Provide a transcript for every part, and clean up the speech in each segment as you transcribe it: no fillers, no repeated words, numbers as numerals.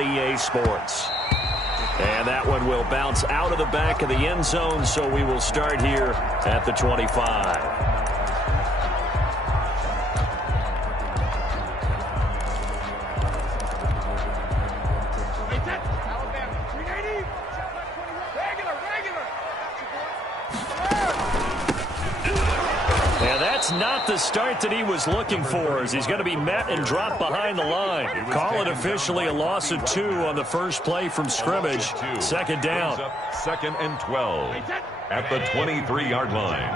on EA Sports. And that one will bounce out of the back of the end zone, so we will start here at the 25. Not the start that he was looking for, as he's going to be met and dropped behind the line. Call it officially a loss of 2 on the first play from scrimmage. Second down. Second and 12 at the 23-yard line.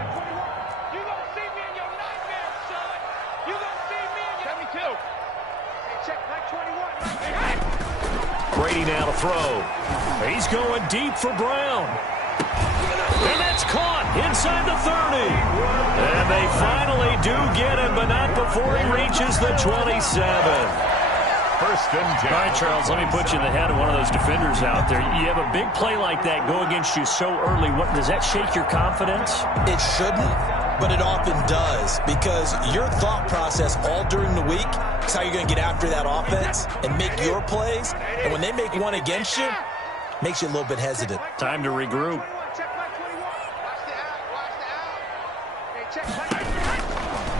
Brady now to throw. He's going deep for Brown. And that's caught inside the 30. And they finally do get him, but not before he reaches the 27. First and 10. All right, Charles, let me put you in the head of one of those defenders out there. You have a big play like that go against you so early. Does that shake your confidence? It shouldn't, but it often does, because your thought process all during the week is how you're going to get after that offense and make your plays. And when they make one against you, it makes you a little bit hesitant. Time to regroup.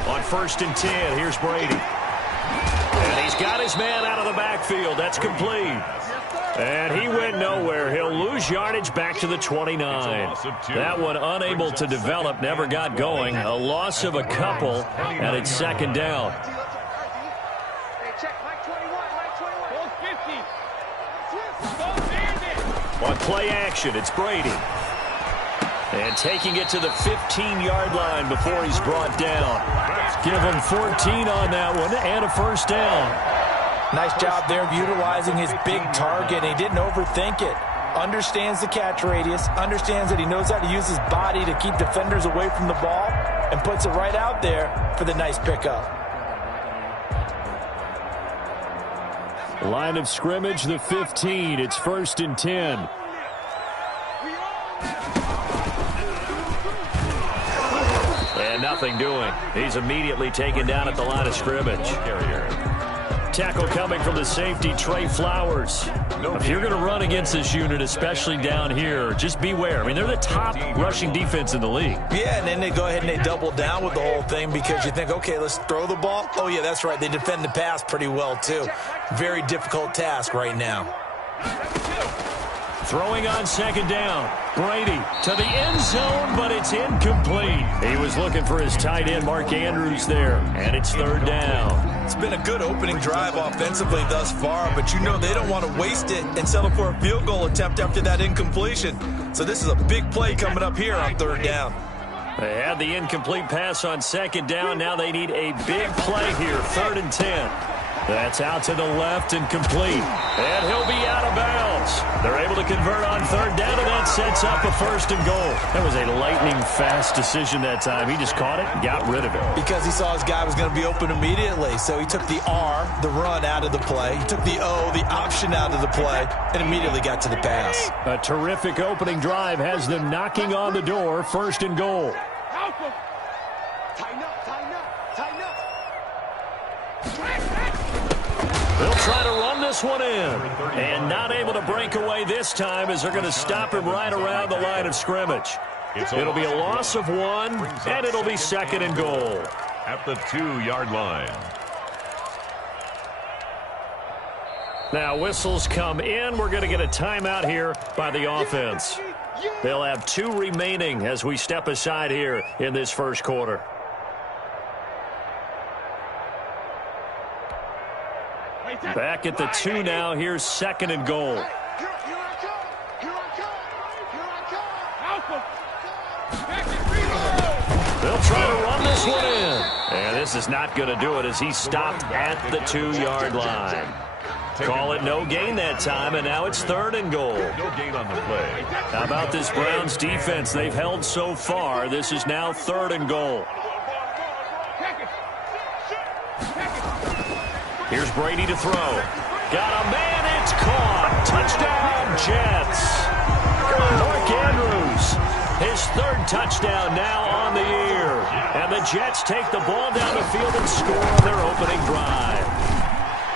On first and 10, here's Brady. And he's got his man out of the backfield. That's complete. And he went nowhere. He'll lose yardage back to the 29. That one unable to develop, never got going. A loss of a couple, and it's second down. On play action, it's Brady. And taking it to the 15-yard line before he's brought down. Give him 14 on that one and a first down. Nice job there of utilizing his big target. He didn't overthink it. Understands the catch radius. Understands that he knows how to use his body to keep defenders away from the ball. And puts it right out there for the nice pickup. Line of scrimmage, the 15. It's first and 10. And nothing doing. He's immediately taken down at the line of scrimmage. Tackle coming from the safety, Trey Flowers. If you're going to run against this unit, especially down here, just beware. I mean, they're the top rushing defense in the league. Yeah, and then they go ahead and they double down with the whole thing because you think, okay, let's throw the ball. Oh, yeah, that's right. They defend the pass pretty well, too. Very difficult task right now. Throwing on second down. Brady to the end zone, but it's incomplete. He was looking for his tight end, Mark Andrews, there, and it's third down. It's been a good opening drive offensively thus far, but you know they don't want to waste it and settle for a field goal attempt after that incompletion. So this is a big play coming up here on third down. They had the incomplete pass on second down. Now they need a big play here, third and 10. That's out to the left and complete. And he'll be out of bounds. They're able to convert on third down, and that sets up a first and goal. That was a lightning-fast decision that time. He just caught it and got rid of it. Because he saw his guy was going to be open immediately. So he took the R, the run, out of the play. He took the O, the option, out of the play, and immediately got to the pass. A terrific opening drive has them knocking on the door, first and goal. They'll try to run this one in. And not able to break away this time as they're going to stop him right around the line of scrimmage. It'll be a loss of 1, and it'll be second and goal. At the 2-yard line. Now whistles come in. We're going to get a timeout here by the offense. They'll have 2 remaining as we step aside here in this first quarter. Back at the 2 now. Here's second and goal. They'll try to run this one in. And this is not going to do it as he stopped at the 2-yard line. Call it no gain that time, and now it's third and goal. No gain on the play. How about this Browns defense they've held so far? This is now third and goal. Here's Brady to throw. Got a man, it's caught. Touchdown, Jets. Mark Andrews, his third touchdown now on the year. And the Jets take the ball down the field and score on their opening drive.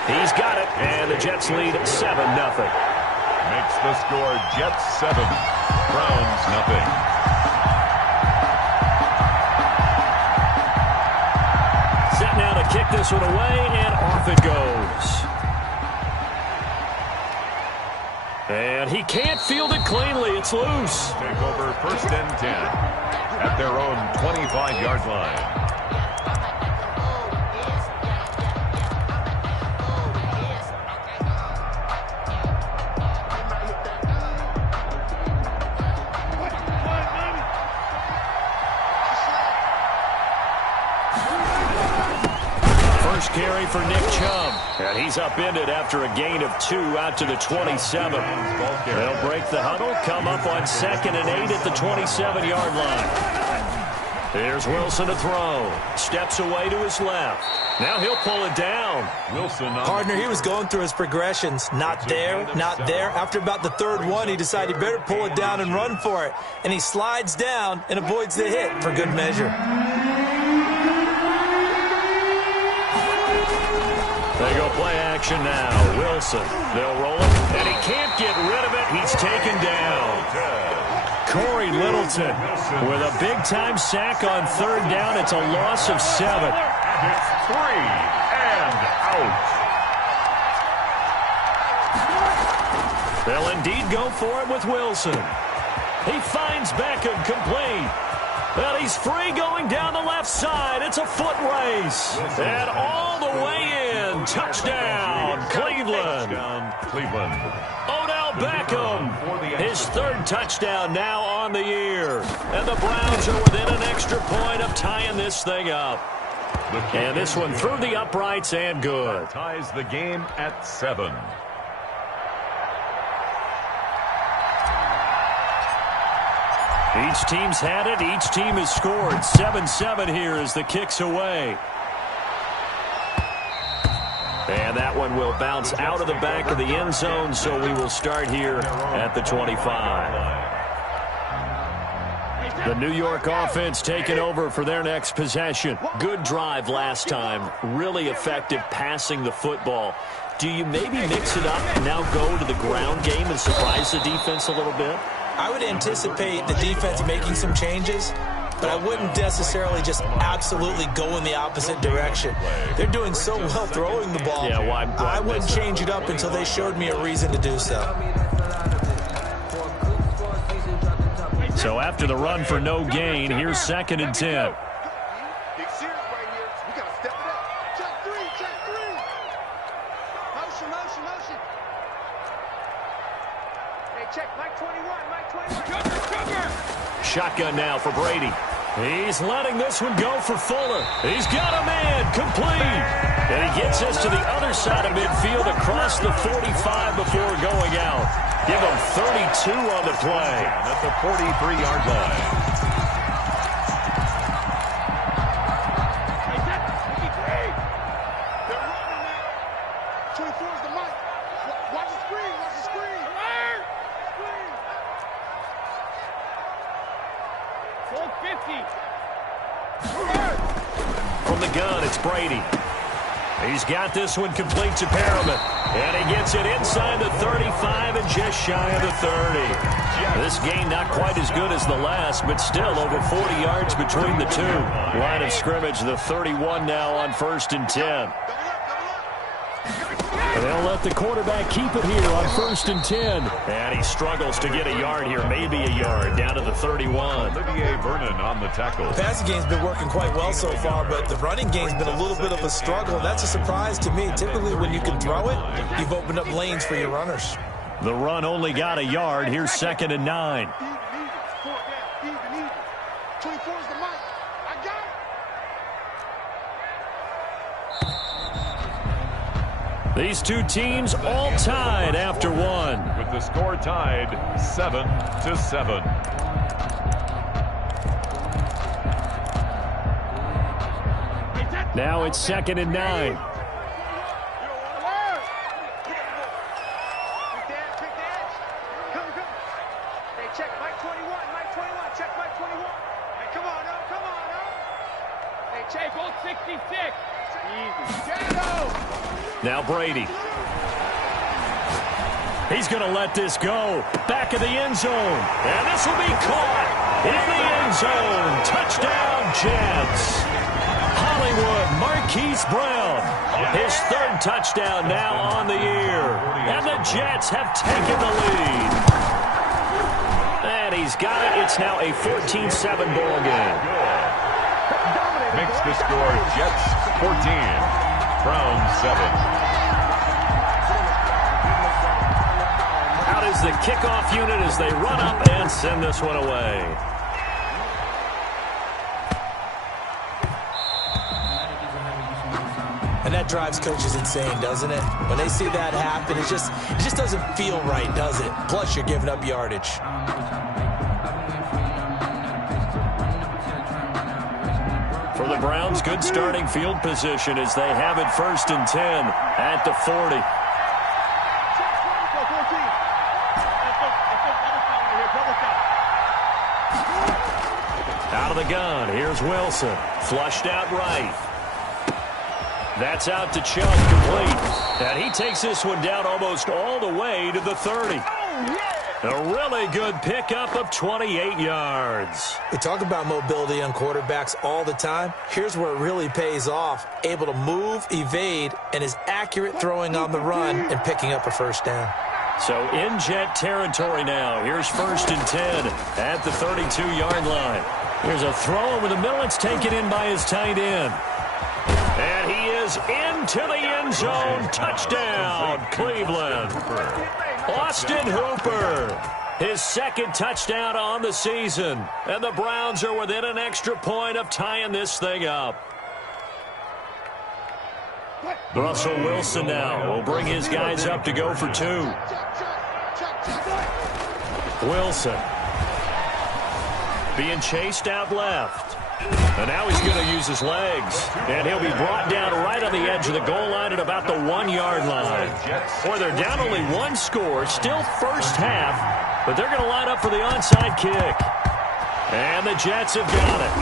He's got it, and the Jets lead 7-0. Makes the score Jets 7, Browns nothing. Set now to kick this one away, and off it goes. And he can't field it cleanly. It's loose. Take over 1st and 10 at their own 25-yard line. Carry for Nick Chubb. And he's upended after a gain of 2 out to the 27. They'll break the huddle, come up on 2nd and 8 at the 27-yard line. Here's Wilson to throw. Steps away to his left. Now he'll pull it down. Wilson. Partner, he was going through his progressions. Not there, not there. After about the 3rd one, he decided he better pull it down and run for it. And he slides down and avoids the hit for good measure. They go play action now. Wilson. They'll roll it, and he can't get rid of it. He's taken down. Corey Littleton with a big-time sack on 3rd down. It's a loss of 7. It's 3 and out. They'll indeed go for it with Wilson. He finds Beckham complete. Well, he's free going down the left side. It's a foot race. And all the way in. Touchdown, Cleveland. Odell Beckham, his 3rd touchdown now on the year. And the Browns are within an extra point of tying this thing up. And this one through the uprights and good. Ties the game at 7. Each team's had it. Each team has scored. 7-7 here as the kick's away. And that one will bounce out of the back of the end zone, so we will start here at the 25. The New York offense taking over for their next possession. Good drive last time. Really effective passing the football. Do you maybe mix it up and now go to the ground game and surprise the defense a little bit? I would anticipate the defense making some changes, but I wouldn't necessarily just absolutely go in the opposite direction. They're doing so well throwing the ball. Yeah, why I wouldn't change it up until they showed me a reason to do so. So after the run for no gain, here's 2nd and 10. Shotgun now for Brady. He's letting this one go for Fuller. He's got a man complete. And he gets us to the other side of midfield across the 45 before going out. Give him 32 on the play. At the 43-yard line. From the gun, it's Brady. He's got this one complete to Perriman. And he gets it inside the 35 and just shy of the 30. This game not quite as good as the last, but still over 40 yards between the two. Line of scrimmage, the 31 now on 1st and 10. And they'll let the quarterback keep it here on 1st and 10. And he struggles to get a yard here, maybe a yard, down to the 31. Olivier Vernon on the tackle. The passing game's been working quite well so far, but the running game's been a little bit of a struggle, and that's a surprise to me. Typically, when you can throw it, you've opened up lanes for your runners. The run only got a yard. Here's 2nd and 9. These two teams all tied after one. With the score tied 7-7. Now it's 2nd and 9. Hey, Che, both 66. Easy. Now Brady. He's going to let this go. Back of the end zone. And this will be caught in the end zone. Touchdown, Jets. Hollywood Marquise Brown. His third touchdown now on the year. And the Jets have taken the lead. And he's got it. It's now a 14-7 ball game. Makes the score Jets 14, Browns 7. Out is the kickoff unit as they run up and send this one away. And that drives coaches insane, doesn't it? When they see that happen, it just doesn't feel right, does it? Plus, you're giving up yardage. For the Browns, good starting field position as they have it 1st and 10 at the 40. Out of the gun, here's Wilson. Flushed out right. That's out to Chubb, complete. And he takes this one down almost all the way to the 30. A really good pickup of 28 yards. We talk about mobility on quarterbacks all the time. Here's where it really pays off. Able to move, evade, and is accurate throwing on the run and picking up a first down. So in Jet territory now. Here's 1st and 10 at the 32-yard line. Here's a throw over the middle. It's taken in by his tight end. And he is into the end zone. Touchdown, Cleveland. Austin Hooper, his second touchdown on the season. And the Browns are within an extra point of tying this thing up. Russell Wilson now will bring his guys up to go for 2. Wilson being chased out left. And now he's going to use his legs. And he'll be brought down right on the edge of the goal line at about the 1-yard line. Boy, they're down only one score. Still first half. But they're going to line up for the onside kick. And the Jets have got it.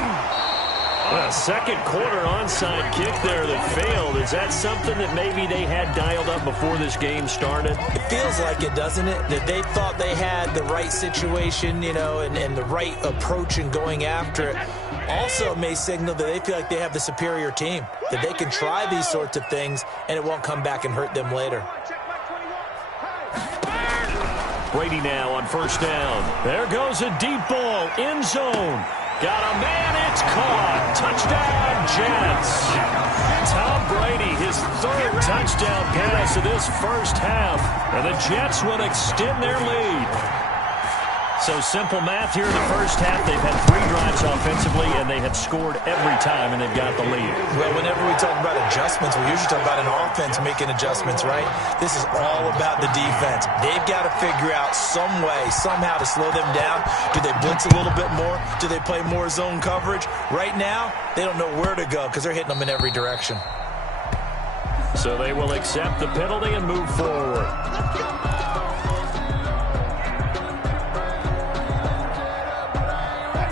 A second quarter onside kick there that failed. Is that something that maybe they had dialed up before this game started? It feels like it, doesn't it? That they thought they had the right situation, you know, and the right approach in going after it. Also may signal that they feel like they have the superior team, that they can try these sorts of things and it won't come back and hurt them later. Brady now on 1st down. There goes a deep ball, end zone. Got a man, it's caught. Touchdown, Jets. Tom Brady, his 3rd touchdown pass of this first half. And the Jets will extend their lead. So simple math here in the first half. They've had 3 drives offensively, and they have scored every time, and they've got the lead. Well, whenever we talk about adjustments, we usually talk about an offense making adjustments, right? This is all about the defense. They've got to figure out some way, somehow to slow them down. Do they blitz a little bit more? Do they play more zone coverage? Right now, they don't know where to go because they're hitting them in every direction. So they will accept the penalty and move forward.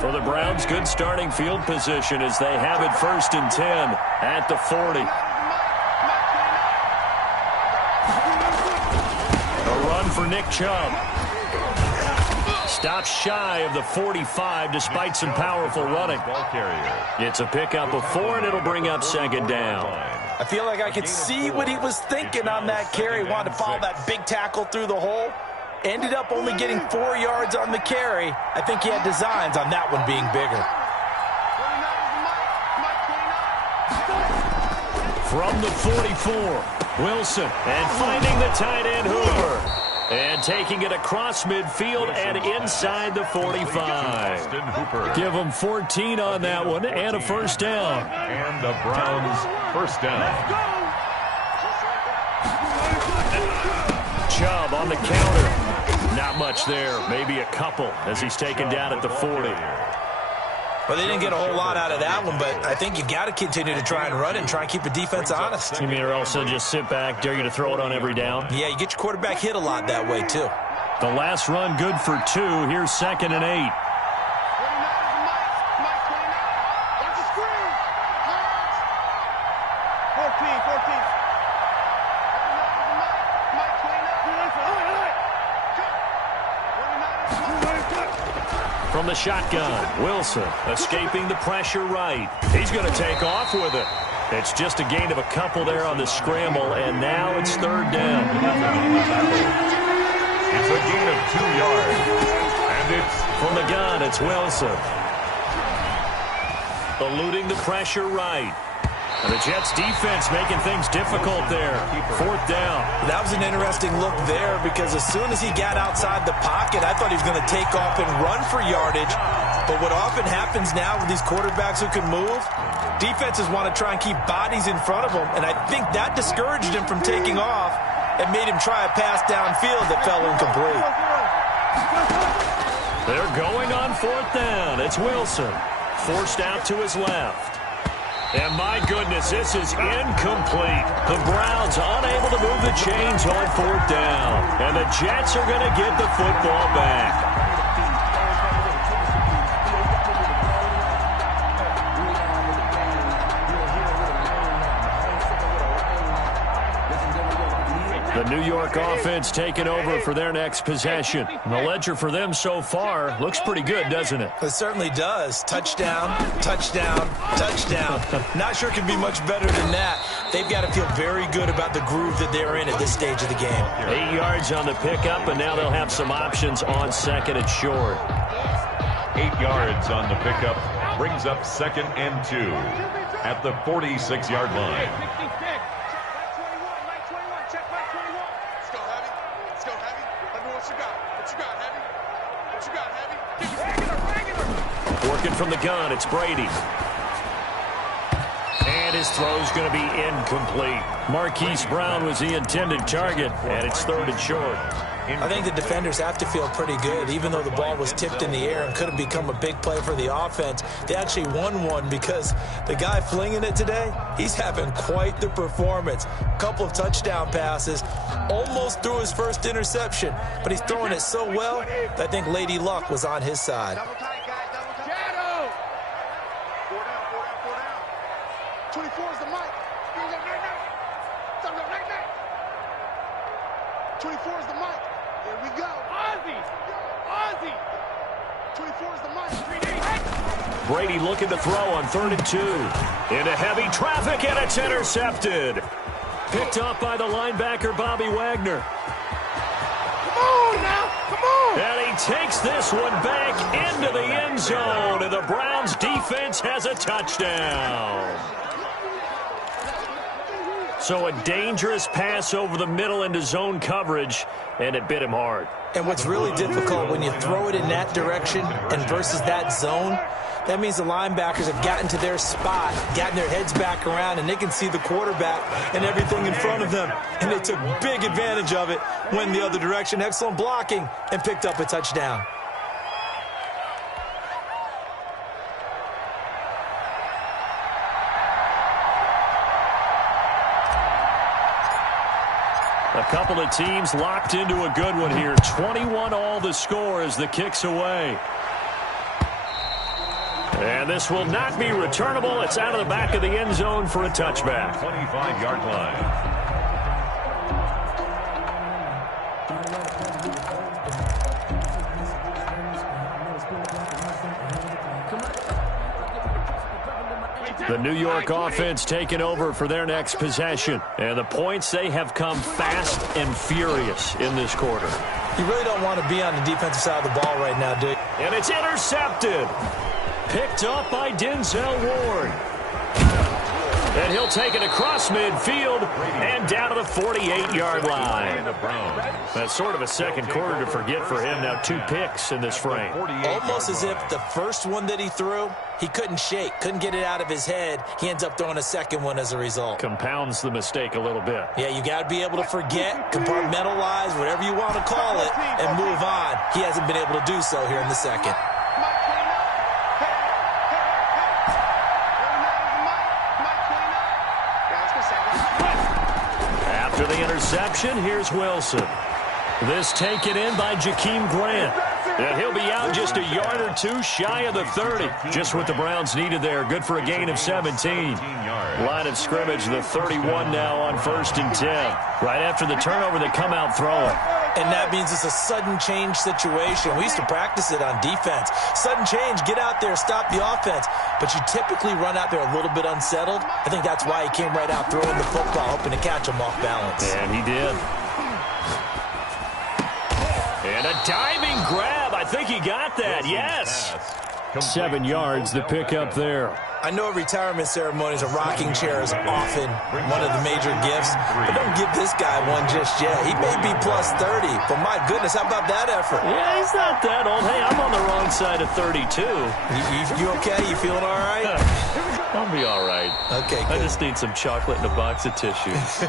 For the Browns, good starting field position as they have it 1st and 10 at the 40. A run for Nick Chubb. Stops shy of the 45 despite some powerful running. It's a pickup of 4, and it'll bring up 2nd down. I feel like I could see what he was thinking on that carry. Wanted to follow that big tackle through the hole. Ended up only getting 4 yards on the carry. I think he had designs on that one being bigger. From the 44, Wilson, and finding the tight end Hooper. And taking it across midfield and inside the 45. Give them 14 on that one and a first down. And the Browns first down. Chubb on the counter. Not much there. Maybe a couple as he's taken down at the 40. Well, they didn't get a whole lot out of that one, but I think you got to continue to try and run it and try and keep the defense honest. You mean or also just sit back, dare you to throw it on every down? Yeah, you get your quarterback hit a lot that way, too. The last run good for 2. Here's 2nd and 8. From the shotgun, Wilson escaping the pressure right. He's going to take off with it. It's just a gain of a couple there on the scramble, and now it's third down. It's a gain of 2 yards. And it's from the gun, it's Wilson. Eluding the pressure right. And the Jets defense making things difficult there. Fourth down. That was an interesting look there because as soon as he got outside the pocket, I thought he was going to take off and run for yardage. But what often happens now with these quarterbacks who can move, defenses want to try and keep bodies in front of them. And I think that discouraged him from taking off and made him try a pass downfield that fell incomplete. They're going on fourth down. It's Wilson. Forced out to his left. And my goodness, this is incomplete. The Browns unable to move the chains on fourth down. And the Jets are going to get the football back. The New York offense taking over for their next possession. The ledger for them so far looks pretty good, doesn't it? It certainly does. Touchdown, touchdown, touchdown. Not sure it can be much better than that. They've got to feel very good about the groove that they're in at this stage of the game. 8 yards on the pickup, and now they'll have some options on second and short. 8 yards on the pickup. Brings up 2nd and 2 at the 46-yard line. Working from the gun, it's Brady. And his throw's going to be incomplete. Marquise Brown was the intended target, and it's 3rd and short. I think the defenders have to feel pretty good. Even though the ball was tipped in the air and could have become a big play for the offense, they actually won one because the guy flinging it today, he's having quite the performance. A couple of touchdown passes, almost threw his first interception, but he's throwing it so well that I think Lady Luck was on his side. 24 is the mic. 24 is the mic. Here we go. Ozzy. 24 is the mic. Brady looking to throw on 3rd and 2. Into heavy traffic, and it's intercepted. Picked up by the linebacker, Bobby Wagner. Come on now. Come on. And he takes this one back into the end zone, and the Browns defense has a touchdown. So a dangerous pass over the middle into zone coverage, and it bit him hard. And what's really difficult when you throw it in that direction and versus that zone, that means the linebackers have gotten to their spot, gotten their heads back around, and they can see the quarterback and everything in front of them. And they took big advantage of it, went the other direction, excellent blocking, and picked up a touchdown. A couple of teams locked into a good one here. 21-all the score as the kick's away. And this will not be returnable. It's out of the back of the end zone for a touchback. 25-yard line. The New York offense taking over for their next possession. And the points, they have come fast and furious in this quarter. You really don't want to be on the defensive side of the ball right now, do you? And it's intercepted. Picked up by Denzel Ward. And he'll take it across midfield and down to the 48-yard line. That's sort of a second quarter to forget for him. Now 2 picks in this frame. Almost as if the first one that he threw, he couldn't shake, couldn't get it out of his head. He ends up throwing a second one as a result. Compounds the mistake a little bit. Yeah, you got to be able to forget, compartmentalize, whatever you want to call it, and move on. He hasn't been able to do so here in the second. After the interception, here's Wilson. This taken in by Jakeem Grant. And he'll be out just a yard or 2 shy of the 30. Just what the Browns needed there. Good for a gain of 17. Line of scrimmage, the 31 now on 1st and 10. Right after the turnover, they come out throwing. And that means it's a sudden change situation. We used to practice it on defense. Sudden change, get out there, stop the offense. But you typically run out there a little bit unsettled. I think that's why he came right out throwing the football, hoping to catch him off balance. And he did. And a diving grab. I think he got that, yes. 7 yards, the pickup there. I know at retirement ceremonies, a rocking chair is often one of the major gifts, but don't give this guy one just yet. He may be plus 30, but my goodness, how about that effort? Yeah, he's not that old. Hey, I'm on the wrong side of 32. You okay? You feeling all right? I'll be all right. Okay, good. I just need some chocolate and a box of tissues.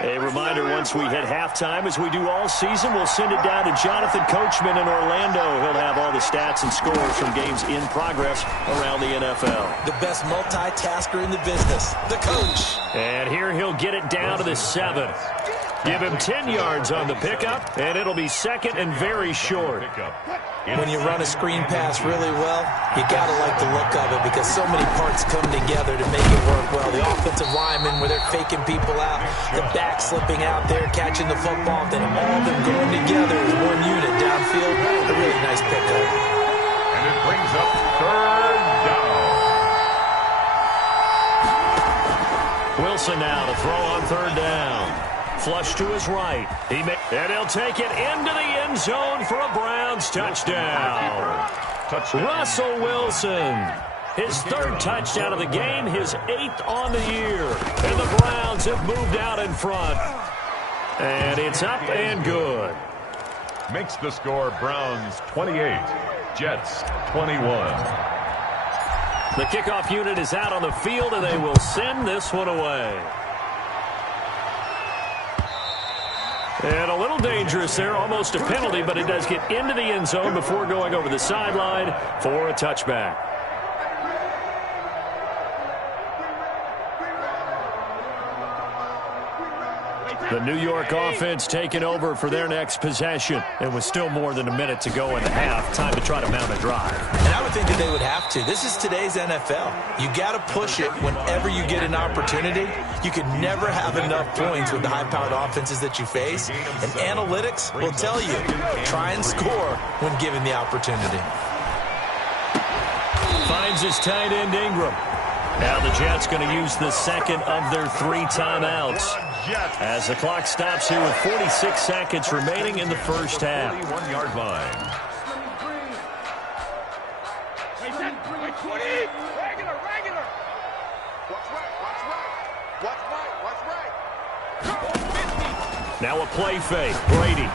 A reminder, once we hit halftime, as we do all season, we'll send it down to Jonathan Coachman in Orlando. He'll have all the stats and scores from games in progress around the NFL. The best multitasker in the business, the coach. And here he'll get it down to the 7. Give him 10 yards on the pickup, and it'll be second and very short. When you run a screen pass really well, you got to like the look of it because so many parts come together to make it work well. The offensive linemen, where they're faking people out, the back slipping out there, catching the football, then all of them going together as one unit downfield. A really nice pickup. And it brings up third down. Wilson now to throw on third down. Flush to his right. And he'll take it into the end zone for a Browns touchdown. Russell Wilson. His 3rd touchdown of the game, his 8th on the year. And the Browns have moved out in front. And it's up and good. Makes the score Browns 28, Jets 21. The kickoff unit is out on the field, and they will send this one away. And a little dangerous there, almost a penalty, but it does get into the end zone before going over the sideline for a touchback. The New York offense taking over for their next possession. It was still more than a minute to go in the half. Time to try to mount a drive. And I would think that they would have to. This is today's NFL. You got to push it whenever you get an opportunity. You can never have enough points with the high-powered offenses that you face. And analytics will tell you, try and score when given the opportunity. Finds his tight end Ingram. Now the Jets going to use the second of their 3 timeouts. As the clock stops here with 46 seconds remaining in the first half. 41-yard line. Regular. Watch right. Now a play fake. Brady.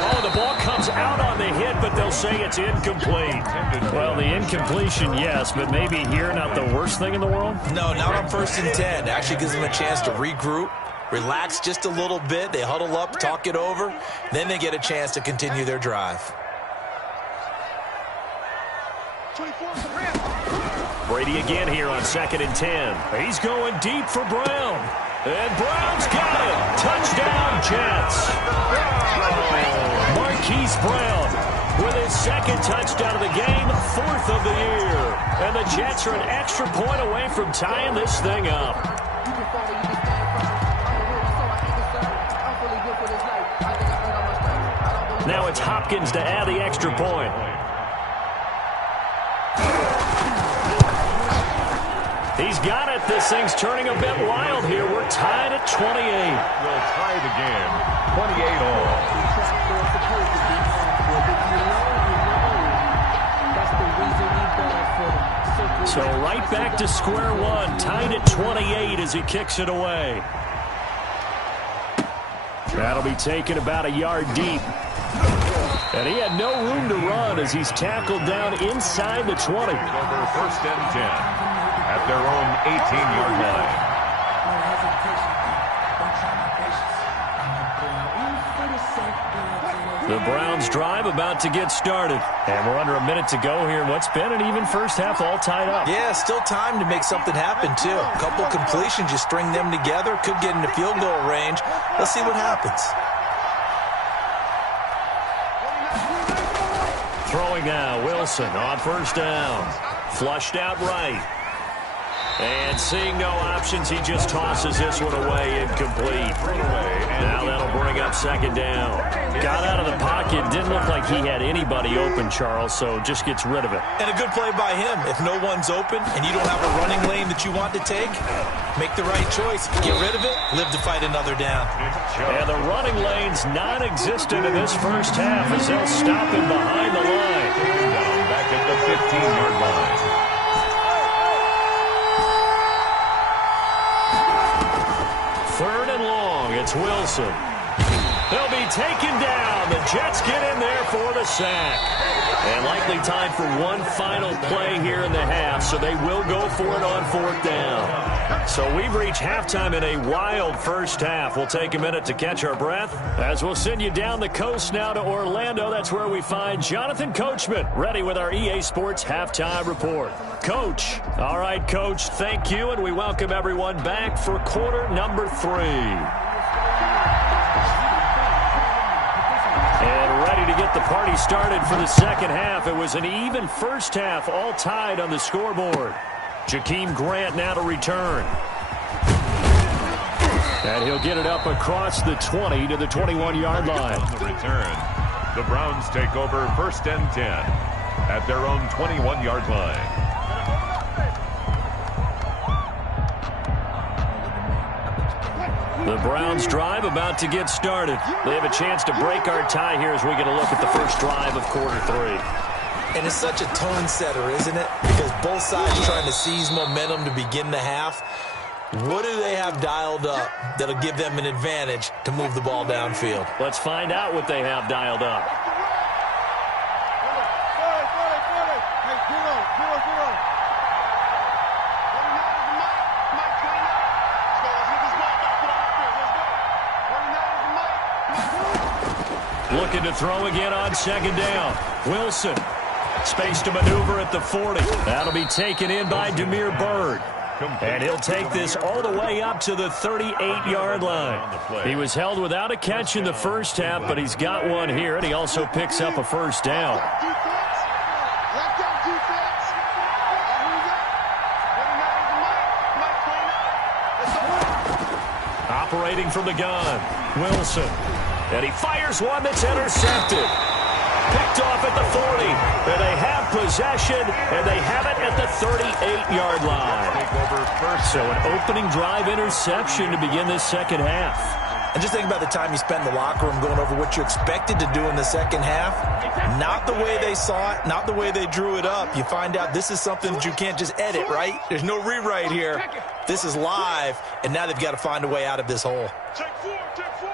Oh, the ball comes out on the hit, but they'll say it's incomplete. Well, the incompletion, yes, but maybe here not the worst thing in the world? No, not on 1st and 10. Actually gives them a chance to regroup, relax just a little bit. They huddle up, talk it over. Then they get a chance to continue their drive. Brady again here on 2nd and 10. He's going deep for Brown. And Brown's got it. Touchdown, Jets. Marquise Brown with his 2nd touchdown of the game, 4th of the year. And the Jets are an extra point away from tying this thing up. Now it's Hopkins to add the extra point. He's got it. This thing's turning a bit wild here. We're tied at 28. Will tie the game, 28 all. So right back to square one, tied at 28 as he kicks it away. That'll be taken about a yard deep. And he had no room to run as he's tackled down inside the 20. Over 1st and 10 at their own 18-yard line. The Browns drive about to get started. And we're under a minute to go here in what's been an even first half, all tied up. Yeah, still time to make something happen, too. A couple completions, you string them together, could get into field goal range. Let's see what happens. Throwing now, Wilson on 1st down. Flushed out right. And seeing no options, he just tosses this one away incomplete. Now that'll bring up second down. Got out of the pocket. Didn't look like he had anybody open, Charles, so just gets rid of it. And a good play by him. If no one's open and you don't have a running lane that you want to take, make the right choice. Get rid of it. Live to fight another down. And the running lane's non-existent in this first half as they'll stop him behind the line. Down back at the 15-yard line. Third and long, it's Wilson. They'll be taken down. The Jets get in there for the sack. And likely time for one final play here in the half, so they will go for it on fourth down. So we've reached halftime in a wild first half. We'll take a minute to catch our breath as we'll send you down the coast now to Orlando. That's where we find Jonathan Coachman ready with our EA Sports Halftime Report. Coach. All right, Coach, thank you, and we welcome everyone back for quarter number 3. And ready to get the party started for the second half. It was an even first half, all tied on the scoreboard. Jakeem Grant now to return. And he'll get it up across the 20 to the 21-yard line. On the return, the Browns take over first and 10 at their own 21-yard line. The Browns drive about to get started. They have a chance to break our tie here as we get a look at the first drive of quarter 3. And it's such a tone setter, isn't it? Because both sides trying to seize momentum to begin the half. What do they have dialed up that'll give them an advantage to move the ball downfield? Let's find out what they have dialed up. Looking to throw again on second down. Wilson. Space to maneuver at the 40. That'll be taken in by Damiere Byrd. And he'll take this all the way up to the 38-yard line. He was held without a catch in the first half, but he's got one here, and he also picks up a first down. Operating from the gun, Wilson. And he fires one that's intercepted. Picked off at the 40. And they have possession, and they have it at the 38-yard line. So an opening drive interception to begin this second half. And just think about the time you spent in the locker room going over what you expected to do in the second half. Not the way they saw it, not the way they drew it up. You find out this is something that you can't just edit, right? There's no rewrite here. This is live, and now they've got to find a way out of this hole. Check 4, check 4.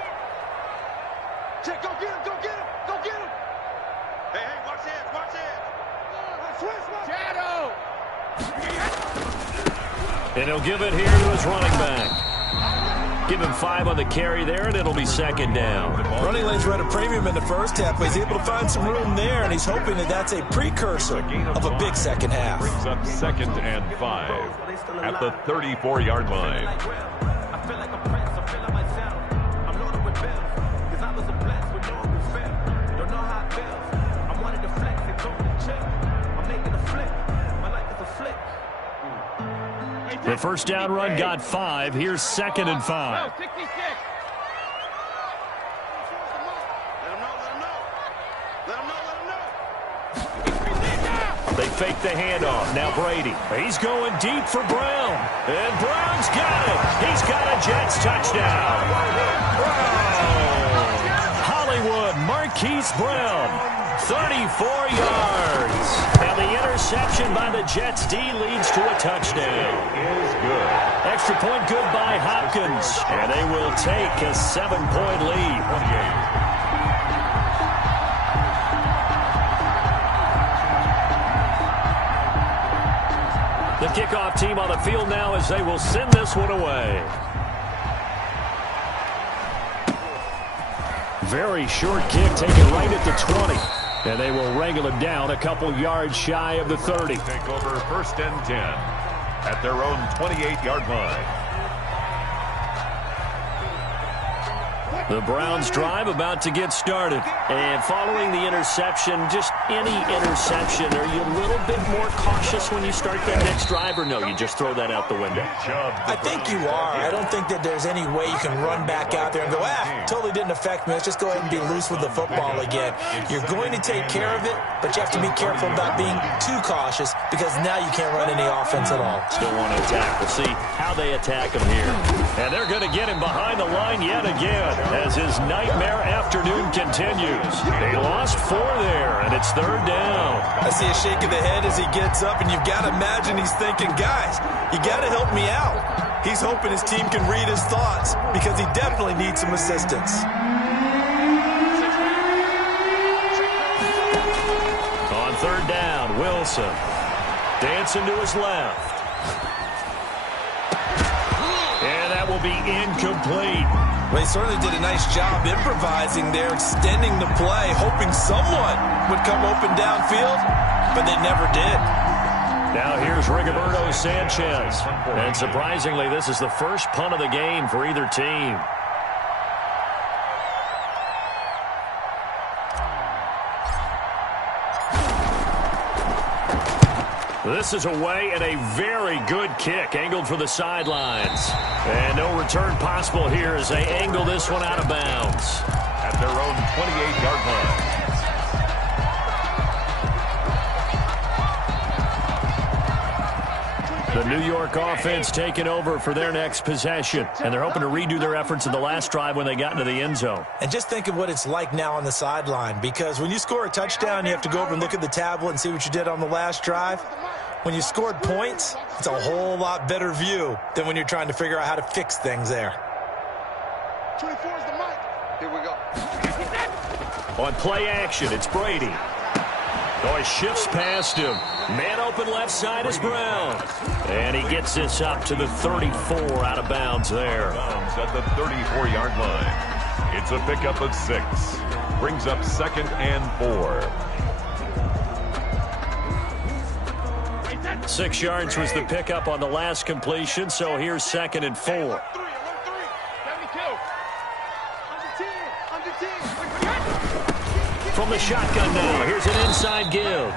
Check, go get him, go get him, go get him. Hey, watch hands, watch hands. Shadow. And he'll give it here to his running back. Give him 5 on the carry there, and it'll be second down. Running lanes were at a premium in the first half, but he's able to find some room there, and he's hoping that that's a precursor of a big second half. Brings up second and 5 at the 34-yard line. The first down run got 5. Here's second and 5. They fake the handoff. Now Brady. He's going deep for Brown. And Brown's got it. He's got a Jets touchdown. Hollywood Marquise Brown. 34 yards. And the interception by the Jets D leads to a touchdown. Is good. Extra point good by Hopkins. And they will take a 7-point lead. 28. The kickoff team on the field now as they will send this one away. Very short kick taken right at the 20. And they will wrangle him down a couple yards shy of the 30. Take over first and 10 at their own 28-yard line. The Browns drive about to get started. And following the interception, just any interception, are you a little bit more cautious when you start that next drive, or no, you just throw that out the window? I think you are. I don't think that there's any way you can run back out there and go, totally didn't affect me. Let's just go ahead and be loose with the football again. You're going to take care of it, but you have to be careful about being too cautious because now you can't run any offense at all. Still want to attack. We'll see how they attack him here. And they're going to get him behind the line yet again as his nightmare afternoon continues. They lost 4 there, and it's 3rd down. I see a shake of the head as he gets up, and you've got to imagine he's thinking, guys, you got to help me out. He's hoping his team can read his thoughts because he definitely needs some assistance. On 3rd down, Wilson dancing to his left. And that will be incomplete. Well, he certainly did a nice job improvising there, extending the play, hoping someone would come open downfield, but they never did. Now here's Rigoberto Sanchez. And surprisingly, this is the first punt of the game for either team. This is away and a very good kick, angled for the sidelines. And no return possible here as they angle this one out of bounds. At their own 28-yard line. The New York offense taking over for their next possession. And they're hoping to redo their efforts in the last drive when they got into the end zone. And just think of what it's like now on the sideline, because when you score a touchdown, you have to go over and look at the tablet and see what you did on the last drive. When you scored points, it's a whole lot better view than when you're trying to figure out how to fix things there. 24 is the mic. Here we go. On play action, it's Brady. Oh, he shifts past him. Man open left side is Brown. And he gets this up to the 34 out of bounds there. At the 34-yard line. It's a pickup of 6. Brings up 2nd and 4. 6 yards was the pickup on the last completion, so here's 2nd and 4. From the shotgun now, here's an inside give.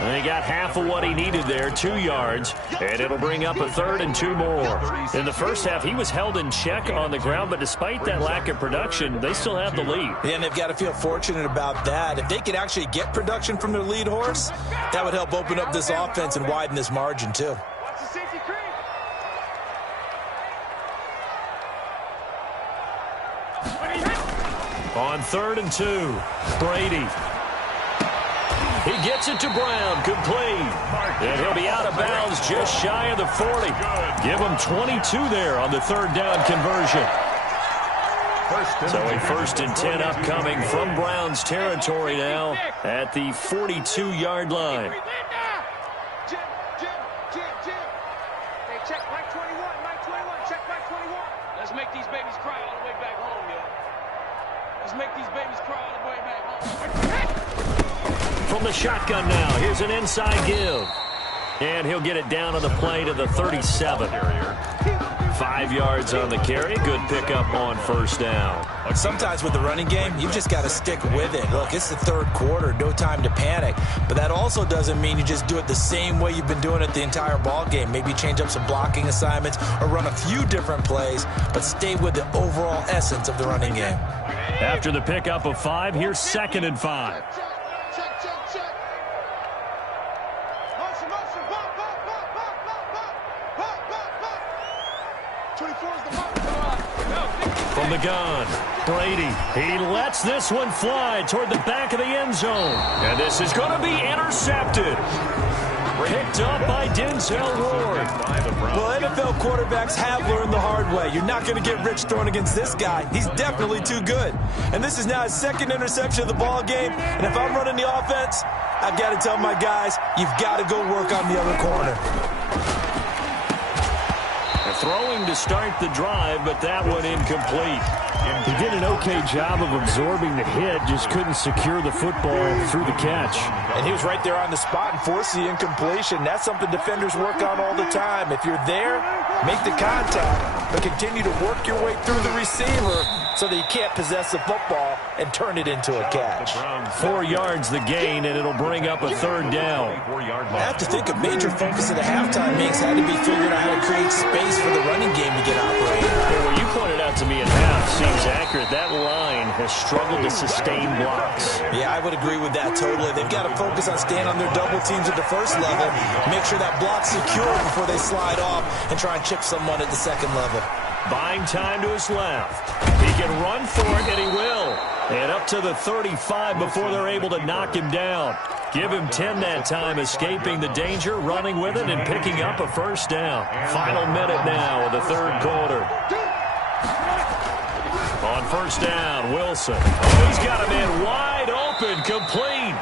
And he got half of what he needed there, 2 yards, and it'll bring up a 3rd and 2 more. In the first half, he was held in check on the ground, but despite that lack of production, they still have the lead. Yeah, and they've got to feel fortunate about that. If they could actually get production from their lead horse, that would help open up this offense and widen this margin, too. On 3rd and 2, Brady. He gets it to Brown, complete. And he'll be out of bounds just shy of the 40. Give him 22 there on the 3rd down conversion. So a 1st and 10 upcoming from Browns territory now at the 42-yard line. Check Mike 21, Mike 21, check Mike 21. Let's make these babies cry all the way back home, yo. Let's make these babies cry all the way back home. From the shotgun now, here's an inside give. And he'll get it down on the play to the 37. 5 yards on the carry. Good pickup on 1st down. Sometimes with the running game, you've just got to stick with it. Look, it's the 3rd quarter, no time to panic. But that also doesn't mean you just do it the same way you've been doing it the entire ball game. Maybe change up some blocking assignments or run a few different plays, but stay with the overall essence of the running game. After the pickup of 5, here's 2nd and 5. From the gun, Brady. He lets this one fly toward the back of the end zone. And this is going to be intercepted. Picked up by Denzel Ward. Well, NFL quarterbacks have learned the hard way. You're not going to get rich throwing against this guy. He's definitely too good. And this is now his 2nd interception of the ball game. And if I'm running the offense, I've got to tell my guys, you've got to go work on the other corner. Throwing to start the drive, but that one incomplete. He did an okay job of absorbing the hit, just couldn't secure the football through the catch. And he was right there on the spot and forced the incompletion. That's something defenders work on all the time. If you're there, make the contact, but continue to work your way through the receiver so that he can't possess the football and turn it into a catch. 4 yards the gain, and it'll bring up a third down. I have to think a major focus of the halftime mix had to be figuring out how to create space for the running game to get operating. Yeah, what you pointed out to me at half seems accurate. That line has struggled to sustain blocks. Yeah, I would agree with that totally. They've got to focus on staying on their double teams at the first level, make sure that block's secure before they slide off and try and chip someone at the second level. Buying time to his left. He can run for it, and he will. And up to the 35 before they're able to knock him down. Give him 10 that time, escaping the danger, running with it, and picking up a first down. Final minute now of the third quarter. On first down, Wilson. Oh, he's got a man wide open, complete.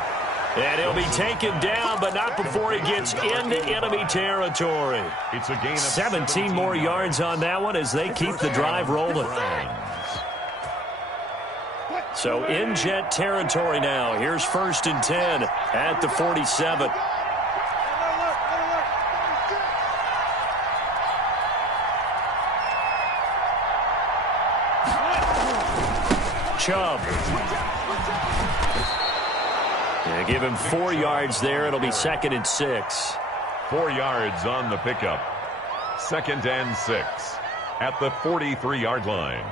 And he'll be taken down, but not before he gets into enemy territory. It's a gain of 17 more yards on that one as they keep the drive rolling. So in Jet territory now. Here's 1st and 10 at the 47. Chubb. Yeah, give him 4 yards there. It'll be 2nd and 6. 4 yards on the pickup. 2nd and 6 at the 43-yard line.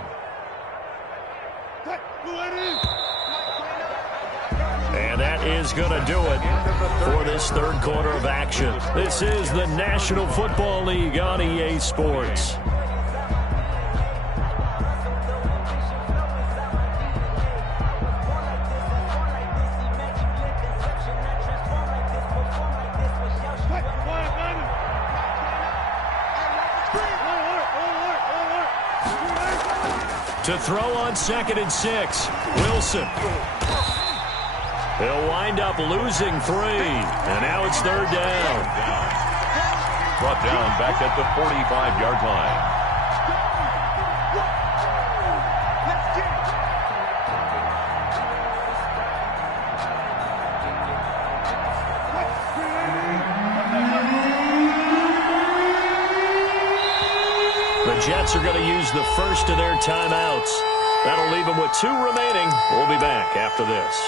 And that is going to do it for this third quarter of action. This is the National Football League on EA Sports. To throw on 2nd and 6, Wilson. He'll wind up losing 3, and now it's 3rd down. Brought down back at the 45-yard line. The Jets are going to use the first of their timeouts. That'll leave them with 2 remaining. We'll be back after this.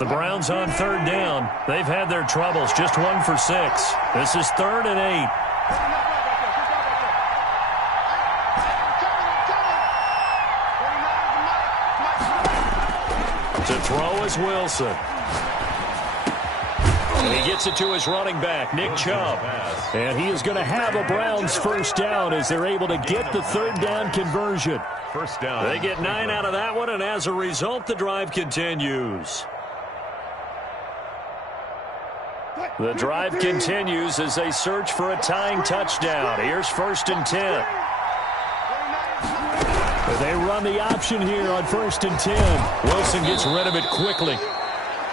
The Browns on 3rd down. They've had their troubles, just 1 for 6. This is 3rd and 8. To throw is Wilson. And he gets it to his running back, Nick Chubb. And he is going to have a Browns first down as they're able to get the 3rd down conversion. First down. They get 9 out of that one, and as a result, the drive continues. The drive continues as they search for a tying touchdown. Here's 1st and 10. They run the option here on 1st and 10. Wilson gets rid of it quickly.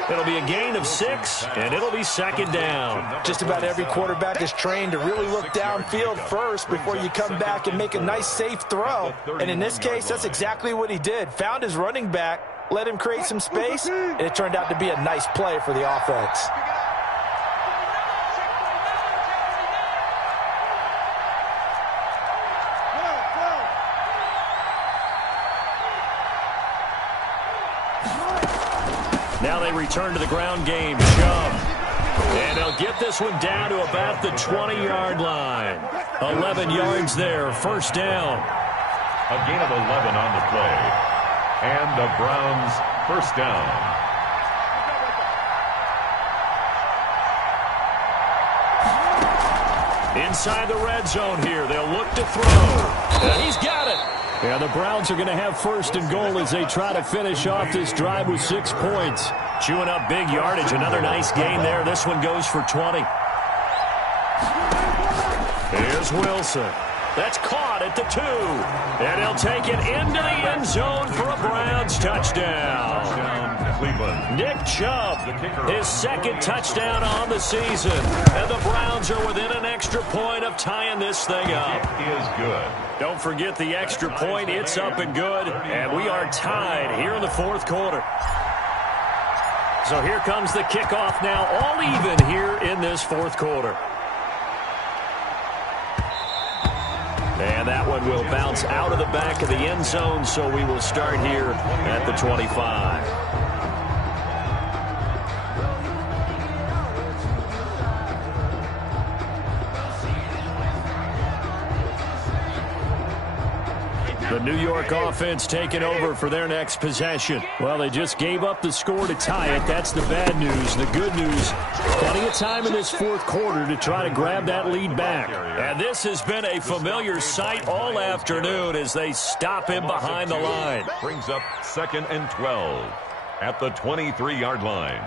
It'll be a gain of 6, and it'll be 2nd down. Just about every quarterback is trained to really look downfield first before you come back and make a nice, safe throw. And in this case, that's exactly what he did. Found his running back, let him create some space, and it turned out to be a nice play for the offense. Now they return to the ground game. Chubb. And they'll get this one down to about the 20-yard line. 11 yards there. 1st down. A gain of 11 on the play. And the Browns first down. Inside the red zone here. They'll look to throw. And he's got it. Yeah, the Browns are going to have 1st and goal as they try to finish off this drive with 6 points. Chewing up big yardage. Another nice gain there. This one goes for 20. Here's Wilson. That's caught at the 2. And he'll take it into the end zone for a Browns touchdown. Cleveland. Nick Chubb, his 2nd touchdown on the season. And the Browns are within an extra point of tying this thing up. It is good. Don't forget the extra point. It's up and good. And we are tied here in the 4th quarter. So here comes the kickoff now, all even here in this this fourth quarter. And that one will bounce out of the back of the end zone, so we will start here at the 25. The New York offense taking over for their next possession. Well, they just gave up the score to tie it. That's the bad news. The good news, plenty of time in this fourth quarter to try to grab that lead back. And this has been a familiar sight all afternoon as they stop him behind the line. Brings up 2nd and 12 at the 23-yard line.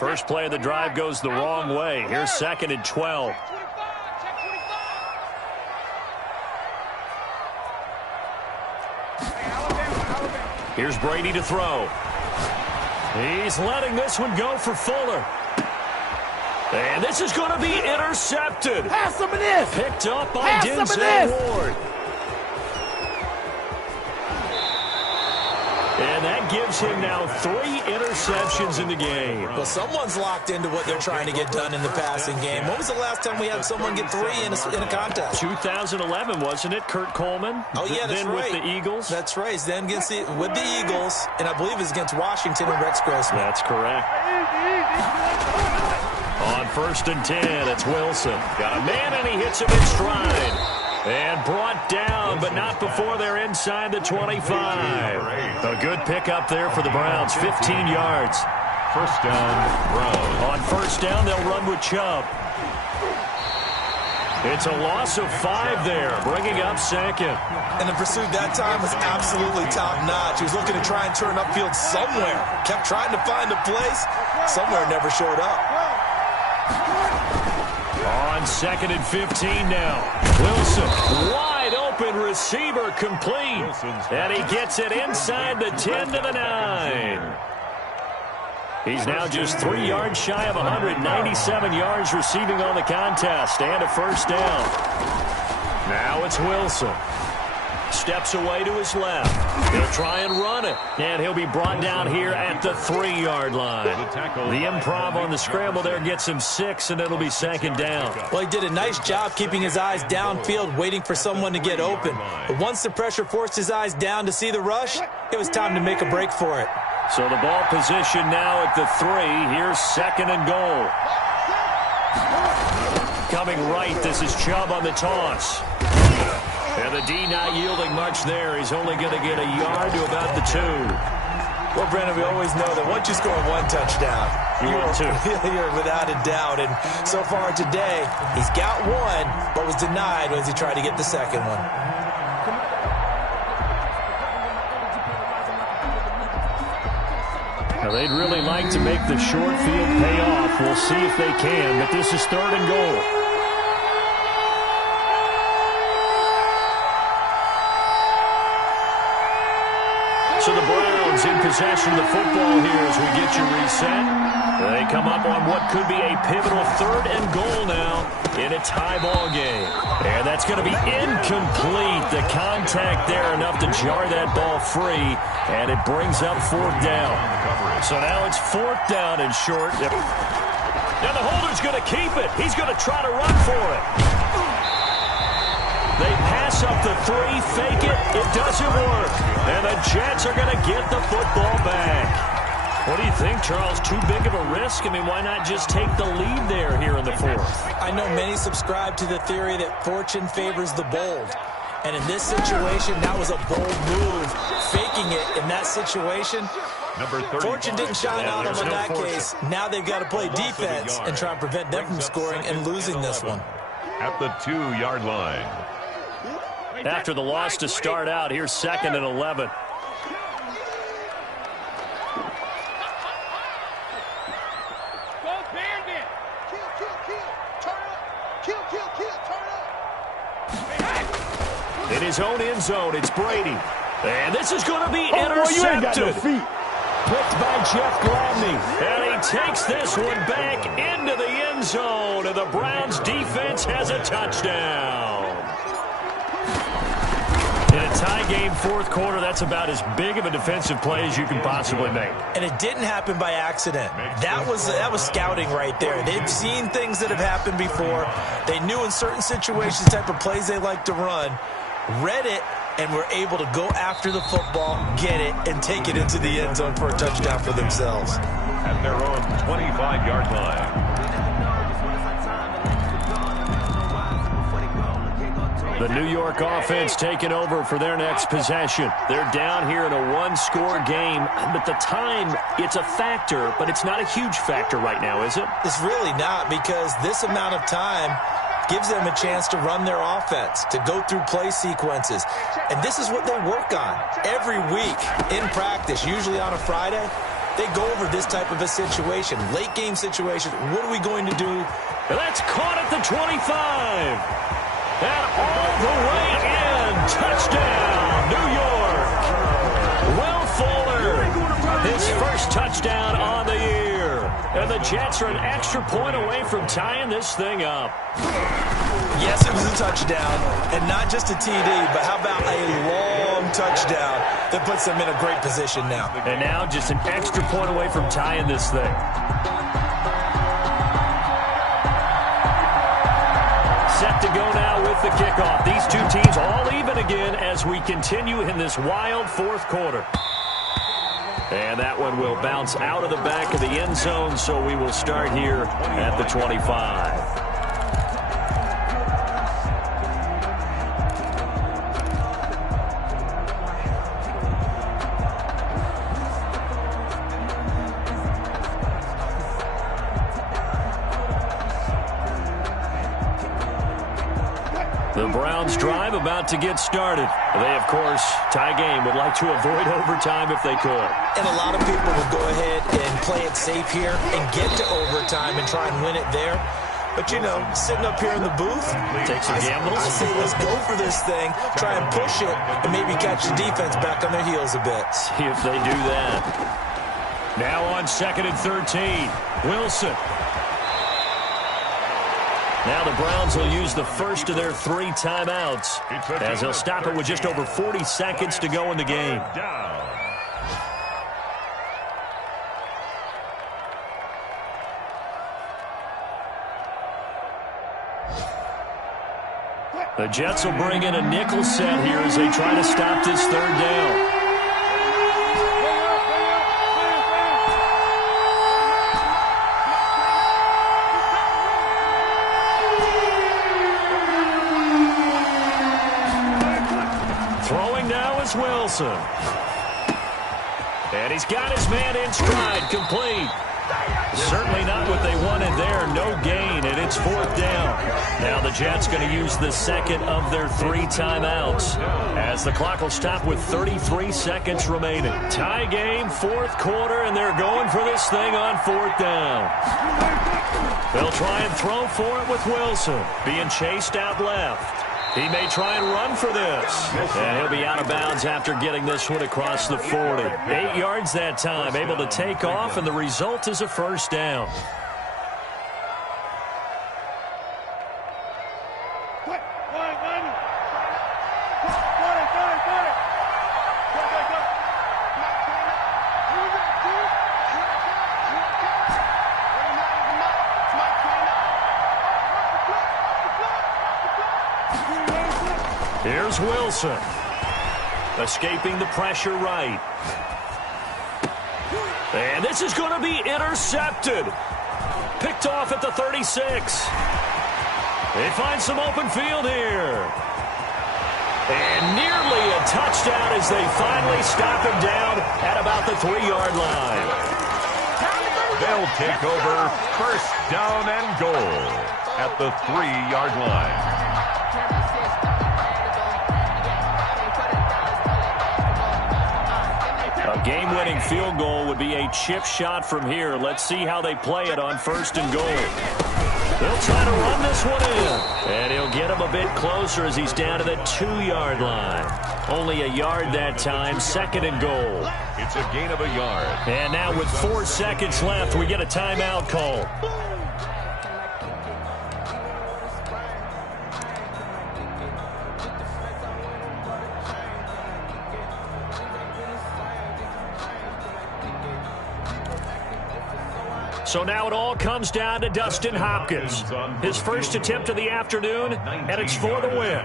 First play of the drive goes the wrong way. Here's 2nd and 12. Here's Brady to throw. He's letting this one go for Fuller. And this is going to be intercepted. Have some of this. Picked up by Denzel Ward. And that gives him now 3 interceptions in the game. Well, someone's locked into what they're trying to get done in the passing game. When was the last time we had someone get 3 in a contest? 2011, wasn't it? Kurt Coleman? Oh, yeah, that's then right. With the Eagles? That's right. Then with the Eagles, and I believe it's against Washington and Rex Grossman. That's correct. On 1st and 10, it's Wilson. Got a man, and he hits him in stride. And brought down, but not before they're inside the 25. A good pickup there for the Browns, 15 yards. First down, Browns. On 1st down, they'll run with Chubb. It's a loss of 5 there, bringing up 2nd. And the pursuit that time was absolutely top-notch. He was looking to try and turn upfield somewhere. Kept trying to find a place. Somewhere never showed up. On 2nd and 15 now. Wilson, wide open receiver, complete. And he gets it inside the 10 to the 9. He's now just 3 yards shy of 197 yards receiving on the contest and a first down. Now it's Wilson. Steps away to his left. He'll try and run it. And he'll be brought down here at the 3-yard line. The improv on the scramble there gets him 6, and it'll be 2nd down. Well, he did a nice job keeping his eyes downfield, waiting for someone to get open. But once the pressure forced his eyes down to see the rush, it was time to make a break for it. So the ball position now at the 3. Here's 2nd and goal. Coming right, this is Chubb on the toss. And the D not yielding much there. He's only going to get a yard to about the 2. Well, Brandon, we always know that once you score 1 touchdown, you're without a doubt. And so far today, he's got 1, but was denied as he tried to get the 2nd one. Now, they'd really like to make the short field pay off. We'll see if they can, but this is 3rd and goal. So the Browns in possession of the football here as we get you reset. They come up on what could be a pivotal 3rd and goal now in a tie ball game. And that's going to be incomplete. The contact there enough to jar that ball free, and it brings up 4th down. So now it's 4th down and short. Now the holder's going to keep it. He's going to try to run for it. They pass up the 3, fake it. It doesn't work. And the Jets are going to get the football back. What do you think, Charles? Too big of a risk? I mean, why not just take the lead there here in the 4th? I know many subscribe to the theory that fortune favors the bold. And in this situation, that was a bold move. Faking it in that situation, fortune didn't shine on them in that case. Now they've got to play defense and try and prevent them from scoring and losing this one. At the 2-yard line. After the loss to start out, here's 2nd and 11. In his own end zone, it's Brady. And this is going to be intercepted. Picked by Jeff Gladney. And he takes this one back into the end zone. And the Browns defense has a touchdown. In a Tie game, fourth quarter. That's about as big of a defensive play as you can possibly make. And it didn't happen by accident. That was scouting right there. They've seen things that have happened before. They knew in certain situations the type of plays they like to run, read it, and were able to go after the football, get it, and take it into the end zone for a touchdown for themselves. At their own 25-yard line. The New York offense taking over for their next possession. They're down here in a one-score game, but the time, it's a factor, but it's not a huge factor right now, is it? It's really not, because this amount of time gives them a chance to run their offense, to go through play sequences. And this is what they work on every week in practice, usually on a Friday. They go over this type of a situation, late game situation. What are we going to do? And that's caught at the 25. And all the way in. Touchdown, New York. Will Fuller, his first touchdown on the year. And the Jets are an extra point away from tying this thing up. Yes, it was a touchdown, and not just a TD, but how about a long touchdown that puts them in a great position now. And now just an extra point away from tying this thing. Set to go now with the kickoff. These two teams all even again as we continue in this wild fourth quarter. And that one will bounce out of the back of the end zone, so we will start here at the 25. The Browns drive about to get started. They, of course, tie game, would like to avoid overtime if they could. And a lot of people would go ahead and play it safe here and get to overtime and try and win it there. But, you know, sitting up here in the booth, take some gambles. I say let's go for this thing, try and push it, and maybe catch the defense back on their heels a bit. See if they do that. Now on 2nd and 13, Wilson. Now the Browns will use the first of their 3 timeouts as they'll stop it with just over 40 seconds to go in the game. The Jets will bring in a nickel set here as they try to stop this third down. Wilson. And he's got his man in stride, complete. Certainly not what they wanted there. No gain, and it's 4th down. Now the Jets going to use the second of their 3 timeouts as the clock will stop with 33 seconds remaining. Tie game, 4th quarter, and they're going for this thing on 4th down. They'll try and throw for it with Wilson, being chased out left. He may try and run for this. And he'll be out of bounds after getting this one across the 40. 8 yards that time, able to take off, and the result is a first down. Here's Wilson, escaping the pressure right. And this is going to be intercepted. Picked off at the 36. They find some open field here. And nearly a touchdown as they finally stop him down at about the 3-yard line. They'll take over first down and goal at the 3-yard line. A game-winning field goal would be a chip shot from here. Let's see how they play it on 1st and goal. They'll try to run this one in. And he'll get him a bit closer as he's down to the 2-yard line. Only a yard that time, 2nd and goal. It's a gain of a yard. And now with 4 seconds left, we get a timeout call. So now it all comes down to Dustin Hopkins. His first attempt of the afternoon, and it's for the win.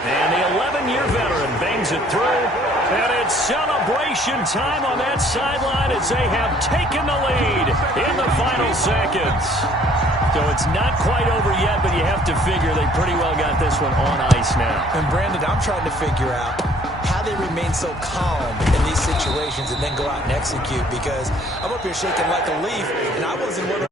And the 11-year veteran bangs it through. And it's celebration time on that sideline as they have taken the lead in the final seconds. So it's not quite over yet, but you have to figure they pretty well got this one on ice now. And Brandon, I'm trying to figure out how they remain so calm in these situations and then go out and execute, because I'm up here shaking like a leaf, and I wasn't one of